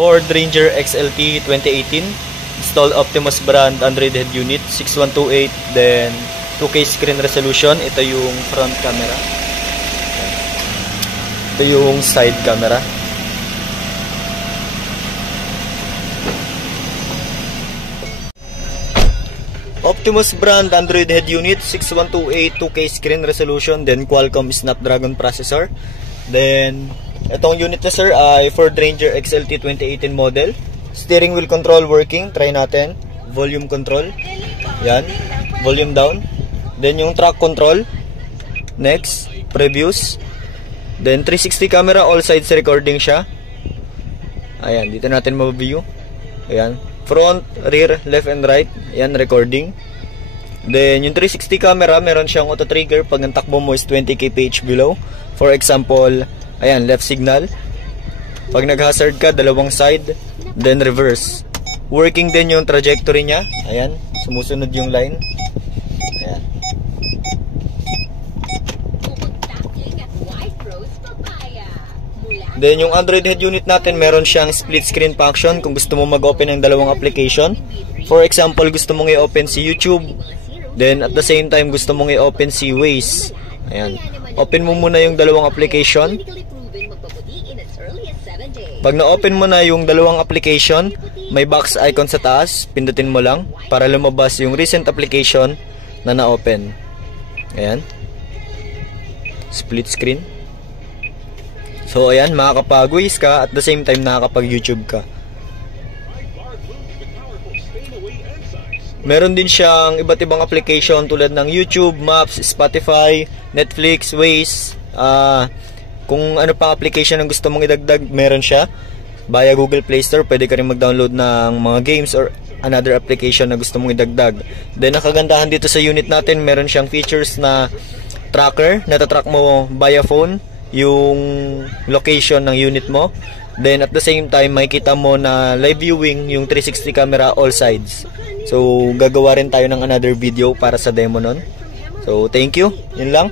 Ford Ranger XLT 2018. Install Optimus brand Android head unit 6128, then 2K screen resolution. Ito yung front camera. Ito yung side camera. Optimus brand Android head unit 6128, 2K screen resolution, then Qualcomm Snapdragon processor. Then itong unit na sir ay Ford Ranger XLT 2018 model. Steering wheel control working, try natin. Volume control. Yan, volume down. Then yung track control. Next, previews. Then 360 camera, all sides recording siya. Ayan, dito natin ma-view. Ayan, front, rear, left and right. Ayan, recording. Then yung 360 camera, meron siyang auto trigger pag ang takbo mo is 20 kph below. For example, ayan, left signal. Pag nag-hazard ka, dalawang side, then reverse. Working din yung trajectory niya. Ayan, sumusunod yung line. Ayan. Then yung Android head unit natin, meron siyang split screen function kung gusto mo mag-open ng dalawang application. For example, gusto mong i-open si YouTube, then at the same time gusto mong i-open si Waze. Ayan. Open mo muna yung dalawang application. Pag na-open mo na yung dalawang application, may box icon sa taas, pindutin mo lang para lumabas yung recent application na na-open. Ayan. Split screen. So ayan, makakapag-Waze ka at the same time nakakapag-YouTube ka. Meron din siyang iba't ibang application tulad ng YouTube, Maps, Spotify, Netflix, Waze. Kung ano pang application ang gusto mong idagdag, meron siya. Via Google Play Store, pwede ka rin mag-download ng mga games or another application na gusto mong idagdag. Then nakagandahan dito sa unit natin, meron siyang features na tracker, natatrack mo via phone yung location ng unit mo. Then at the same time, makikita mo na live viewing yung 360 camera all sides. So gagawa rin tayo ng another video para sa demo nun. So thank you, yun lang.